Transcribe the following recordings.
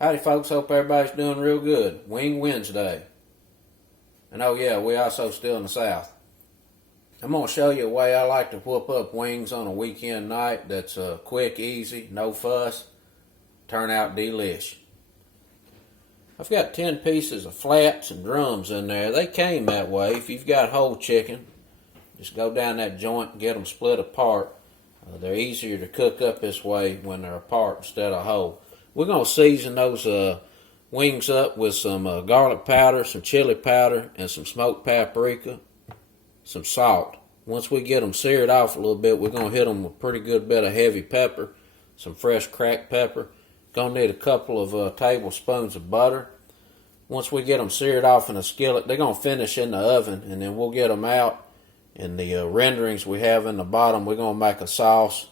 Howdy folks, hope everybody's doing real good. Wing Wednesday. And oh yeah, we also still in the South. I'm going to show you a way I like to whoop up wings on a weekend night that's quick, easy, no fuss, turn out delish. I've got 10 pieces of flats and drums in there. They came that way. If you've got whole chicken, just go down that joint and get them split apart. They're easier to cook up this way when they're apart instead of whole. We're going to season those wings up with some garlic powder, some chili powder, and some smoked paprika, some salt. Once we get them seared off a little bit, we're going to hit them with a pretty good bit of heavy pepper, some fresh cracked pepper. Going to need a couple of tablespoons of butter. Once we get them seared off in a skillet, they're going to finish in the oven, and then we'll get them out. And the renderings we have in the bottom, we're going to make a sauce.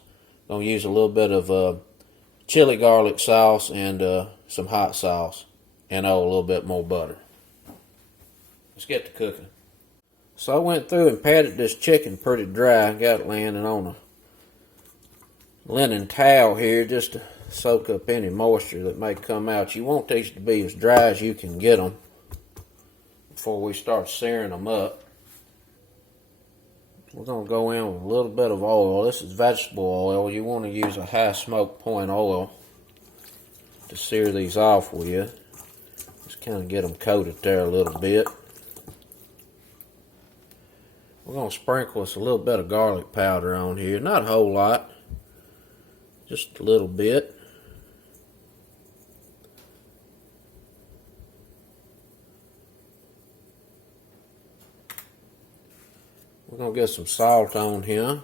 Going to use a little bit of chili garlic sauce and some hot sauce, and a little bit more butter. Let's get to cooking. So I went through and patted this chicken pretty dry. Got it landing on a linen towel here just to soak up any moisture that may come out. You want these to be as dry as you can get them before we start searing them up. We're going to go in with a little bit of oil. This is vegetable oil. You want to use a high smoke point oil to sear these off with. Just kind of get them coated there a little bit. We're going to sprinkle us a little bit of garlic powder on here. Not a whole lot. Just a little bit. We're going to get some salt on here.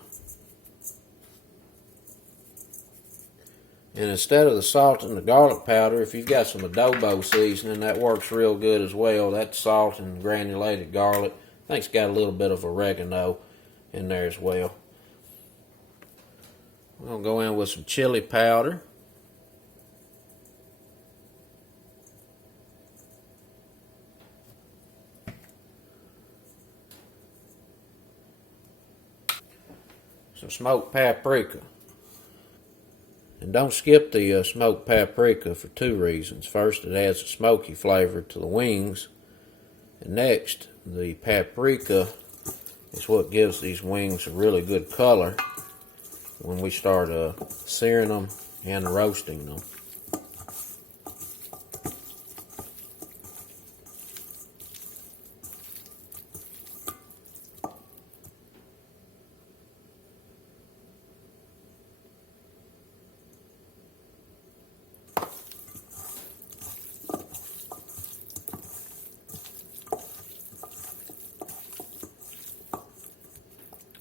And instead of the salt and the garlic powder, if you've got some adobo seasoning, that works real good as well. That's salt and granulated garlic. I think it's got a little bit of oregano in there as well. We're going to go in with some chili powder. Some smoked paprika. And don't skip the smoked paprika for two reasons. First, it adds a smoky flavor to the wings. And next, the paprika is what gives these wings a really good color when we start searing them and roasting them.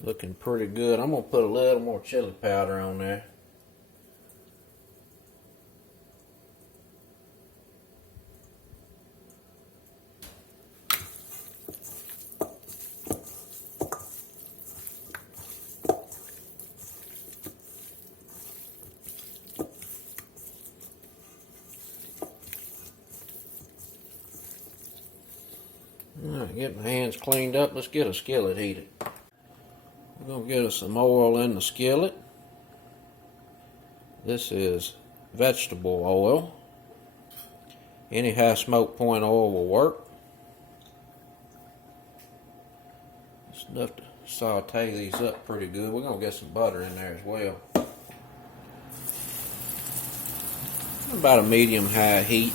Looking pretty good. I'm going to put a little more chili powder on there. Alright, get my hands cleaned up. Let's get a skillet heated. We're going to get us some oil in the skillet. This is vegetable oil. Any high smoke point oil will work. It's enough to saute these up pretty good. We're going to get some butter in there as well. About a medium-high heat.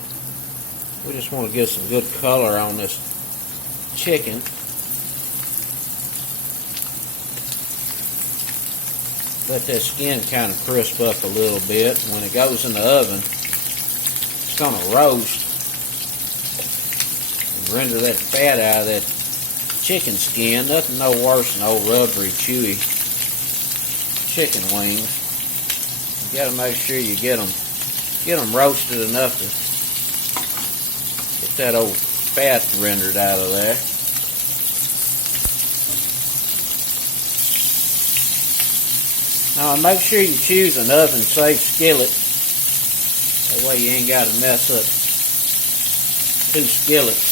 We just want to get some good color on this chicken. Let that skin kind of crisp up a little bit. When it goes in the oven, it's going to roast and render that fat out of that chicken skin. Nothing no worse than old rubbery, chewy chicken wings. You got to make sure you get them roasted enough to get that old fat rendered out of there. Now make sure you choose an oven-safe skillet. That way you ain't got to mess up two skillets.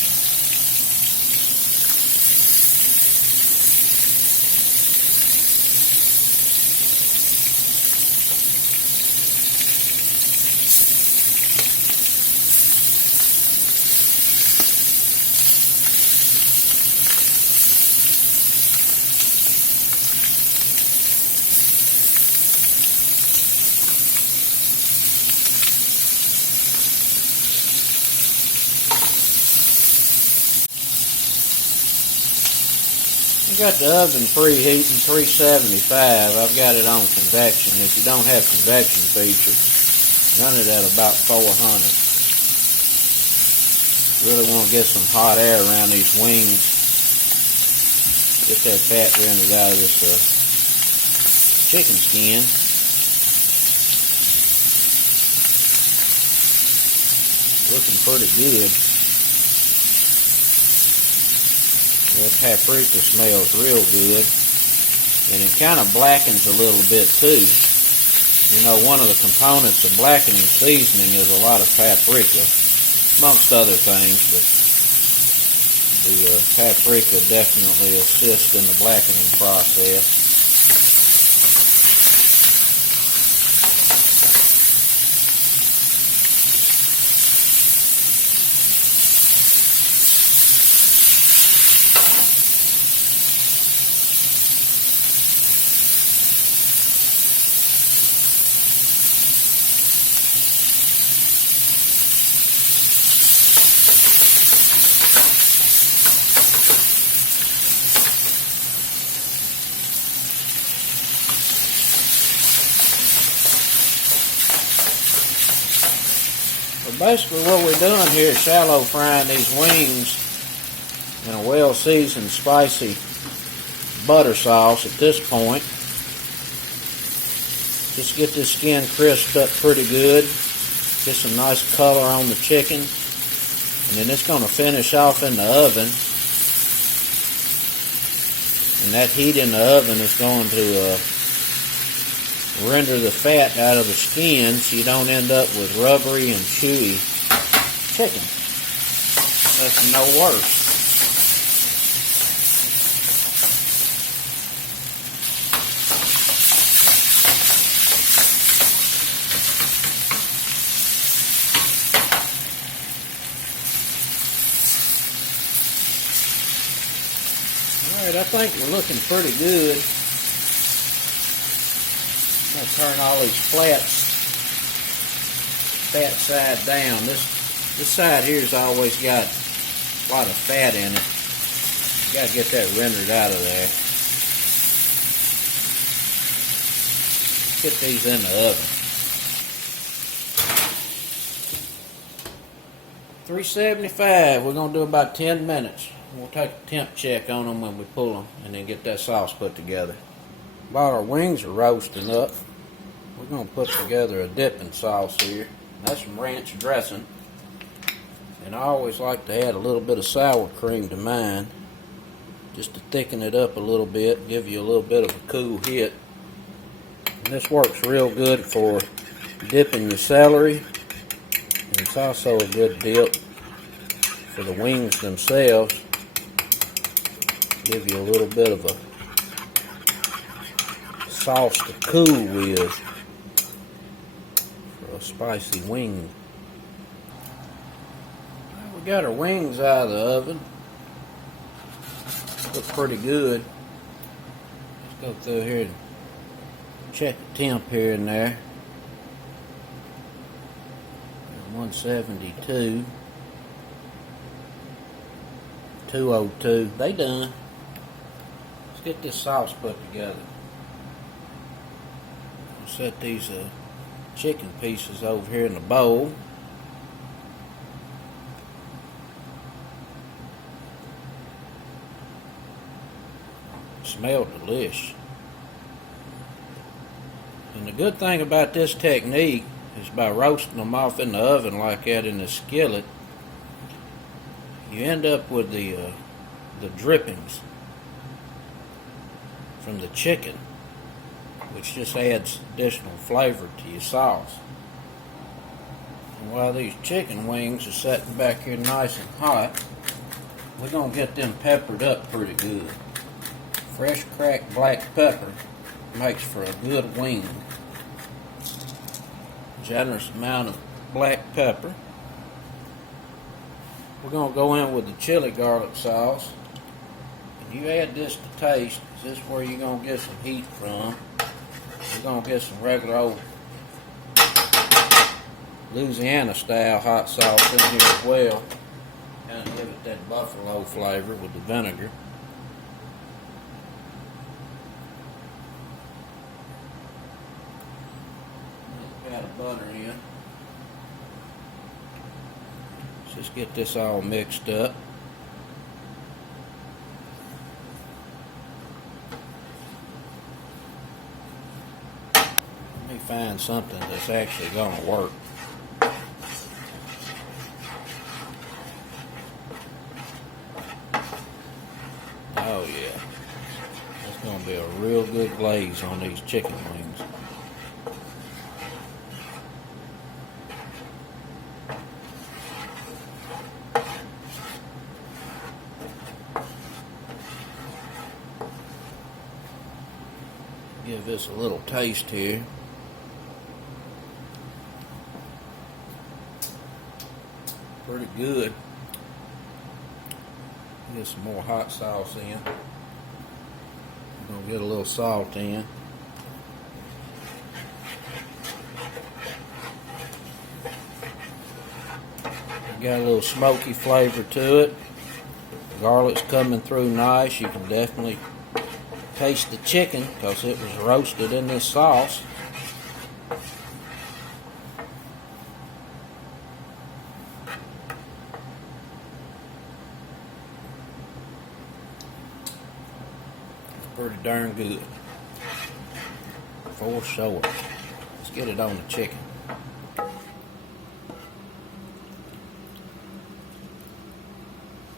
got the oven preheating 375. I've got it on convection. If you don't have convection feature, run it at about 400. Really want to get some hot air around these wings. Get that fat rendered out of this chicken skin. Looking pretty good. That paprika smells real good. And it kind of blackens a little bit too. You know, one of the components of blackening seasoning is a lot of paprika, amongst other things, but the paprika definitely assists in the blackening process. Basically what we're doing here is shallow frying these wings in a well-seasoned spicy butter sauce at this point. Just get this skin crisped up pretty good. Get some nice color on the chicken. And then it's going to finish off in the oven. And that heat in the oven is going to render the fat out of the skin so you don't end up with rubbery and chewy chicken. That's no worse. Alright, I think we're looking pretty good. I'm going to turn all these fat side down. This side here's always got a lot of fat in it. You got to get that rendered out of there. Get these in the oven. 375. We're going to do about 10 minutes. We'll take a temp check on them when we pull them and then get that sauce put together. While our wings are roasting up, we're going to put together a dipping sauce here. That's some ranch dressing. And I always like to add a little bit of sour cream to mine, just to thicken it up a little bit, give you a little bit of a cool hit. And this works real good for dipping your celery. And it's also a good dip for the wings themselves. Give you a little bit of a sauce to cool with for a spicy wing. We got our wings out of the oven. Look pretty good. Let's go through here and check the temp here and there. 172, 202. They done. Let's get this sauce put together. Set these chicken pieces over here in the bowl. Smell delicious. And the good thing about this technique is by roasting them off in the oven like that in the skillet, you end up with the drippings from the chicken, which just adds additional flavor to your sauce. And while these chicken wings are sitting back here nice and hot, we're going to get them peppered up pretty good. Fresh cracked black pepper makes for a good wing. Generous amount of black pepper. We're going to go in with the chili garlic sauce. And you add this to taste, because this is where you're going to get some heat from. You're going to get some regular old Louisiana style hot sauce in here as well. Kind of give it that buffalo flavor with the vinegar. butter in. Let's just get this all mixed up. Let me find something that's actually going to work. Oh yeah, that's going to be a real good glaze on these chicken wings. Give this a little taste here. Pretty good. Get some more hot sauce in. We're going to get a little salt in. Got a little smoky flavor to it. Garlic's coming through nice. You can definitely taste the chicken because it was roasted in this sauce. Pretty darn good. For sure. Let's get it on the chicken.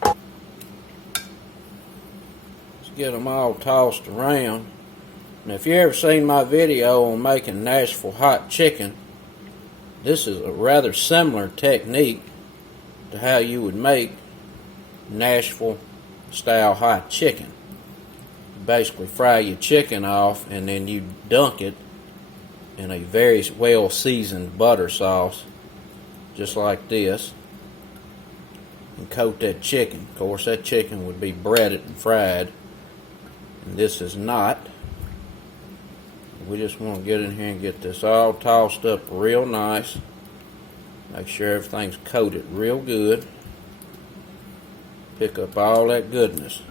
Let's get them all tossed around. Now, if you ever seen my video on making Nashville hot chicken, this is a rather similar technique to how you would make Nashville style hot chicken. Basically fry your chicken off and then you dunk it in a very well seasoned butter sauce just like this and coat that chicken. Of course that chicken would be breaded and fried and this is not. We just want to get in here and get this all tossed up real nice. Make sure everything's coated real good. Pick up all that goodness.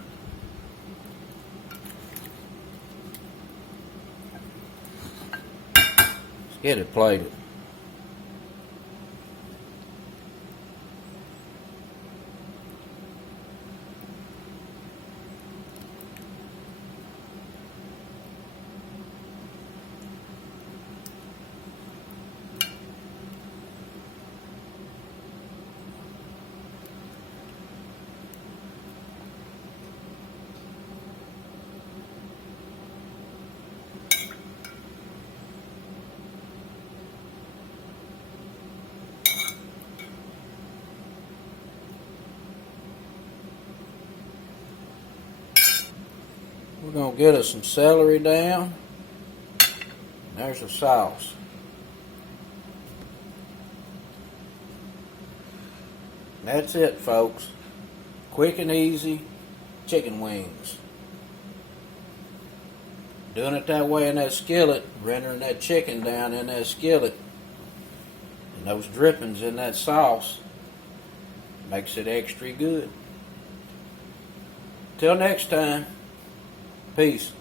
Get it plated. We're going to get us some celery down. There's the sauce. That's it, folks. Quick and easy chicken wings. Doing it that way in that skillet, rendering that chicken down in that skillet, and those drippings in that sauce makes it extra good. Till next time. Peace.